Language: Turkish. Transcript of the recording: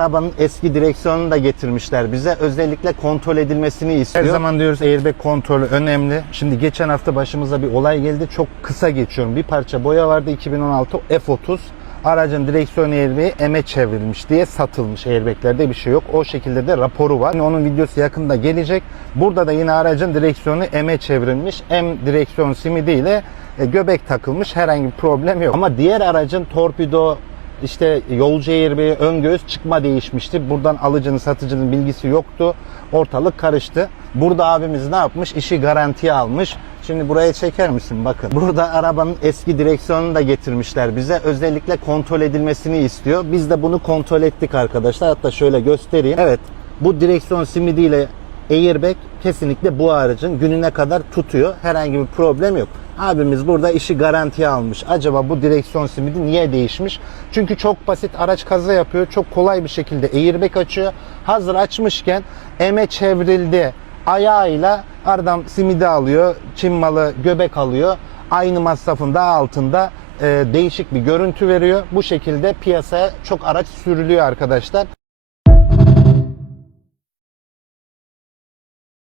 Arabanın eski direksiyonunu da getirmişler bize. Özellikle kontrol edilmesini istiyor. Her zaman diyoruz airbag kontrolü önemli. Şimdi geçen hafta başımıza bir olay geldi. Çok kısa geçiyorum. Bir parça boya vardı 2016 F30. Aracın direksiyon airbag'i eme çevrilmiş diye satılmış. Airbaglerde bir şey yok. O şekilde de raporu var. Yine Onun videosu yakında gelecek. Burada da yine aracın direksiyonu eme çevrilmiş. M direksiyon simidiyle e, göbek takılmış. Herhangi bir problem yok. Ama diğer aracın torpido işte yolcu airbag'i ön göğüs çıkma değişmişti. Buradan alıcının satıcının bilgisi yoktu. Ortalık karıştı. Burada abimiz ne yapmış? İşi garantiye almış. Şimdi buraya çeker misin? Bakın. Burada arabanın eski direksiyonunu da getirmişler bize. Özellikle kontrol edilmesini istiyor. Biz de bunu kontrol ettik arkadaşlar. Hatta şöyle göstereyim. Evet. Bu direksiyon simidiyle airbag kesinlikle bu aracın gününe kadar tutuyor. Herhangi bir problem yok. Abimiz burada işi garantiye almış. Acaba bu direksiyon simidi niye değişmiş? Çünkü çok basit araç kaza yapıyor. Çok kolay bir şekilde airbag açıyor. Hazır açmışken eme çevrildi ayağıyla aradan simidi alıyor. Çin malı göbek alıyor. Aynı masrafın daha altında e, değişik bir görüntü veriyor. Bu şekilde piyasaya çok araç sürülüyor arkadaşlar.